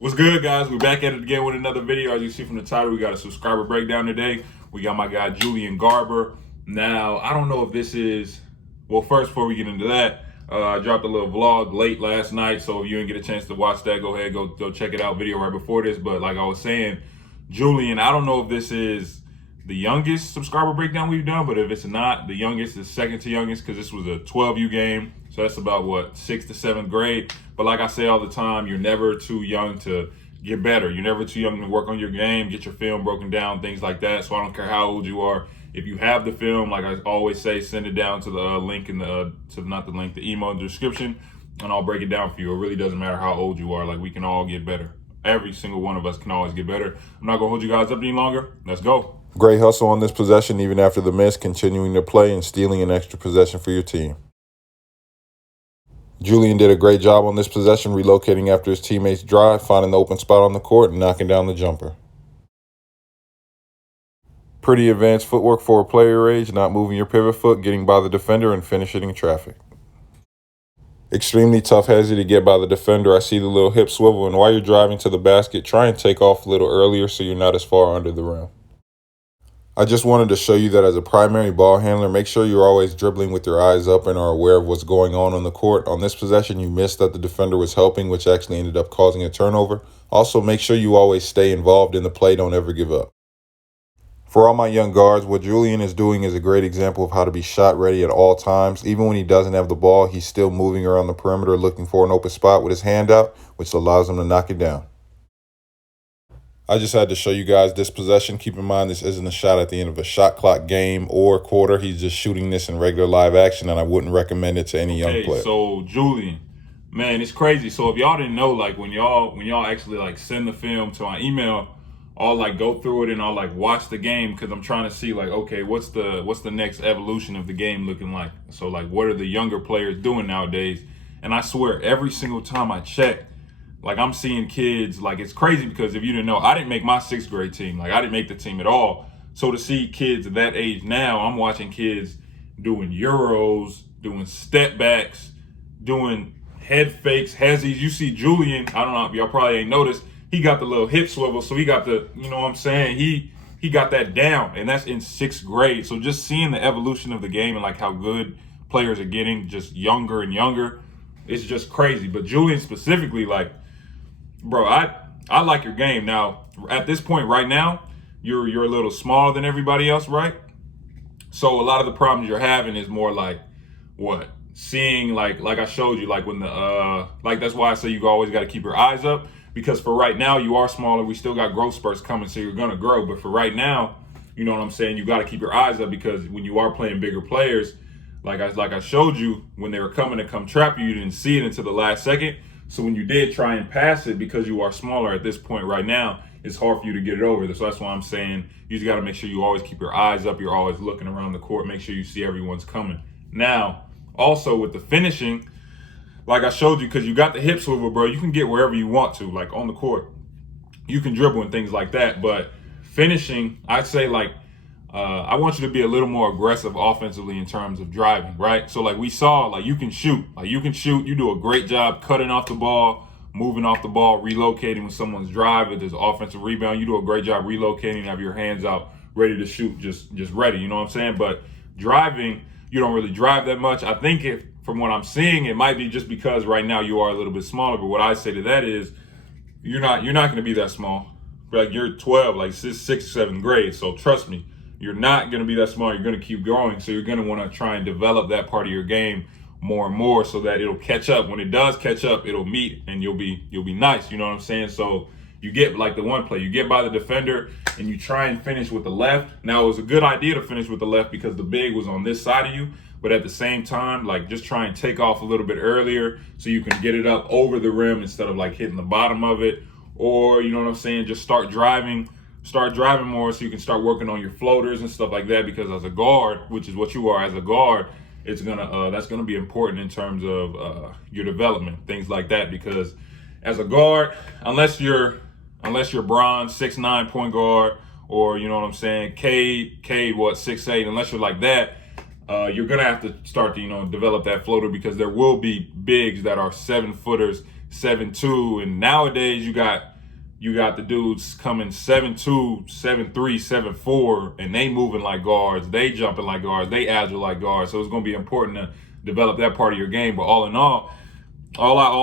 What's good, guys? We're back at it again with another video. As you see from the title, we got a subscriber breakdown today. We got my guy Julian Garber. Now, I don't know if this is, well, first, before we get into that, I dropped a little vlog late last night, so if you didn't get a chance to watch that, go ahead, go check it out. Video right before this. But like I was saying, Julian, I don't know if this is the youngest subscriber breakdown we've done, but if it's not the youngest, it's second to youngest, because this was a 12U game. So that's about what, 6th to 7th grade. But like I say all the time, you're never too young to get better. You're never too young to work on your game, get your film broken down, things like that. So I don't care how old you are. If you have the film, like I always say, send it down to the link in the, the email in the description, and I'll break it down for you. It really doesn't matter how old you are. Like, we can all get better. Every single one of us can always get better. I'm not gonna hold you guys up any longer. Let's go. Great hustle on this possession, even after the miss, continuing to play and stealing an extra possession for your team. Julian did a great job on this possession, relocating after his teammates' drive, finding the open spot on the court, and knocking down the jumper. Pretty advanced footwork for a player your age, not moving your pivot foot, getting by the defender, and finishing in traffic. Extremely tough hezzy to get by the defender. I see the little hip swivel, and while you're driving to the basket, try and take off a little earlier so you're not as far under the rim. I just wanted to show you that as a primary ball handler, make sure you're always dribbling with your eyes up and are aware of what's going on the court. On this possession, you missed that the defender was helping, which actually ended up causing a turnover. Also, make sure you always stay involved in the play. Don't ever give up. For all my young guards, what Julian is doing is a great example of how to be shot ready at all times. Even when he doesn't have the ball, he's still moving around the perimeter looking for an open spot with his hand out, which allows him to knock it down. I just had to show you guys this possession. Keep in mind, this isn't a shot at the end of a shot clock game or quarter. He's just shooting this in regular live action, and I wouldn't recommend it to any young player. So Julian, man, it's crazy. So if y'all didn't know, like when y'all actually like send the film to my email, I'll like go through it and I'll like watch the game, because I'm trying to see like, okay, what's the next evolution of the game looking like? So like, what are the younger players doing nowadays? And I swear, every single time I check, like, I'm seeing kids, like, it's crazy, because if you didn't know, I didn't make my 6th grade team. Like, I didn't make the team at all. So to see kids at that age now, I'm watching kids doing Euros, doing step backs, doing head fakes, hezzies. You see Julian, I don't know if y'all probably ain't noticed, he got the little hip swivel. So he got the, you know what I'm saying? He got that down, and that's in 6th grade. So just seeing the evolution of the game and like how good players are getting just younger and younger, it's just crazy. But Julian specifically, like, bro, I like your game. Now, at this point right now, you're a little smaller than everybody else, right? So a lot of the problems you're having is more like what? Seeing like I showed you, like when the like, that's why I say you always got to keep your eyes up, because for right now you are smaller. We still got growth spurts coming, so you're gonna grow. But for right now, you know what I'm saying, you got to keep your eyes up, because when you are playing bigger players, like I showed you, when they were coming to come trap you, you didn't see it until the last second. So when you did try and pass it, because you are smaller at this point right now, it's hard for you to get it over. So that's why I'm saying you just got to make sure you always keep your eyes up. You're always looking around the court. Make sure you see everyone's coming. Now, also with the finishing, like I showed you, because you got the hip swivel, bro, you can get wherever you want to, like on the court. You can dribble and things like that. But finishing, I'd say like, I want you to be a little more aggressive offensively in terms of driving, right? So like we saw, like you can shoot. You do a great job cutting off the ball, moving off the ball, relocating when someone's drive. If there's an offensive rebound, you do a great job relocating, have your hands out, ready to shoot, just ready, you know what I'm saying? But driving, you don't really drive that much. I think if, from what I'm seeing, it might be just because right now you are a little bit smaller. But what I say to that is, you're not going to be that small. Like, you're 12, like 6th, 7th grade. So trust me, you're not going to be that small. You're going to keep growing. So you're going to want to try and develop that part of your game more and more, so that it'll catch up. When it does catch up, it'll meet and you'll be nice. You know what I'm saying? So you get like the one play, you get by the defender and you try and finish with the left. Now, it was a good idea to finish with the left because the big was on this side of you. But at the same time, like, just try and take off a little bit earlier so you can get it up over the rim instead of like hitting the bottom of it. Or, you know what I'm saying, just start driving more so you can start working on your floaters and stuff like that, because as a guard, which is what you are as a guard, it's gonna that's gonna be important in terms of your development, things like that. Because as a guard, unless you're bronze 6'9" point guard, or you know what I'm saying, Cade what 6'8", unless you're like that, you're gonna have to start to develop that floater, because there will be bigs that are 7-footers, 7'2", and nowadays you got you got the dudes coming 7'2", 7'3", 7'4", and they moving like guards, they jumping like guards, they agile like guards. So it's going to be important to develop that part of your game. But all in all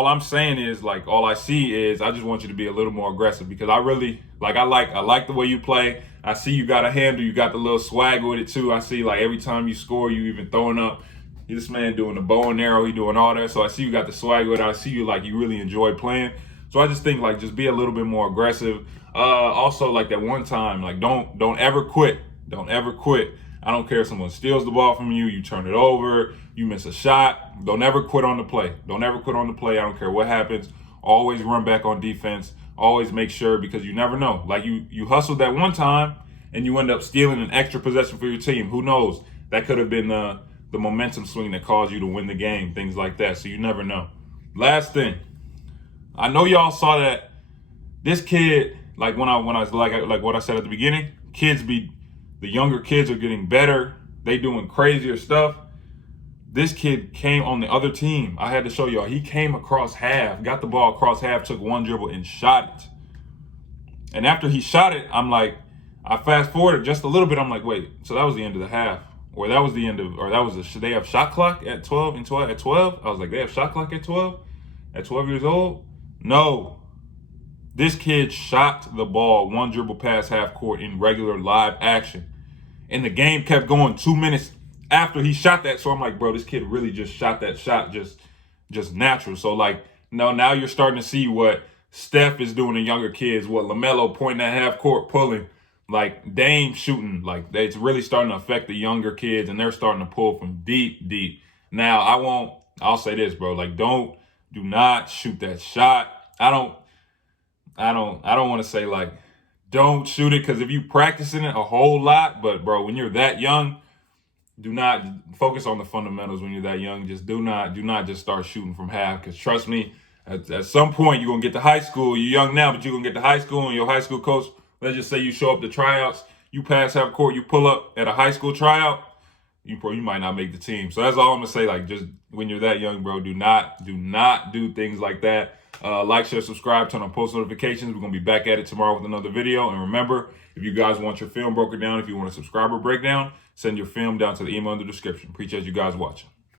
I'm saying is, like, all I see is I just want you to be a little more aggressive, because I really I like the way you play. I see you got a handle, you got the little swag with it too. I see, like, every time you score, you even throwing up. This man doing the bow and arrow, he doing all that. So I see you got the swag with it. I see you, like, you really enjoy playing. So I just think, like, just be a little bit more aggressive. Also, like, that one time, like, don't ever quit. Don't ever quit. I don't care if someone steals the ball from you, you turn it over, you miss a shot. Don't ever quit on the play. Don't ever quit on the play. I don't care what happens. Always run back on defense. Always make sure, because you never know. Like, you hustled that one time and you end up stealing an extra possession for your team. Who knows? That could have been the momentum swing that caused you to win the game, things like that. So you never know. Last thing, I know y'all saw that this kid, like when I like what I said at the beginning, the younger kids are getting better. They doing crazier stuff. This kid came on the other team. I had to show y'all. He came across half, got the ball across half, took one dribble and shot it. And after he shot it, I fast forwarded just a little bit. I'm like, wait, so that was the end of the half. Or that was the end of, or that was should they have shot clock at 12 and 12 at 12? I was like, they have shot clock at 12? At 12 years old? No. This kid shot the ball one dribble past half court in regular live action. And the game kept going 2 minutes after he shot that. So I'm like, bro, this kid really just shot that shot just natural. So, like, now you're starting to see what Steph is doing to younger kids, what LaMelo pointing at half court pulling. Like, Dame shooting, like, it's really starting to affect the younger kids, and they're starting to pull from deep, deep. Now, I'll say this, bro, like, do not shoot that shot. I don't want to say, like, don't shoot it, because if you practicing it a whole lot, but, bro, when you're that young, do not focus on the fundamentals when you're that young. Just do not just start shooting from half, because trust me, at some point you're going to get to high school. You're young now, but you're going to get to high school, and your high school coach, let's just say you show up to tryouts, you pass half court, you pull up at a high school tryout, you might not make the team. So that's all I'm gonna say. Like, just when you're that young, bro, do not do things like that. Like, share, subscribe, turn on post notifications. We're gonna be back at it tomorrow with another video. And remember, if you guys want your film broken down, if you want a subscriber breakdown, send your film down to the email in the description. Appreciate you guys watching.